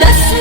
10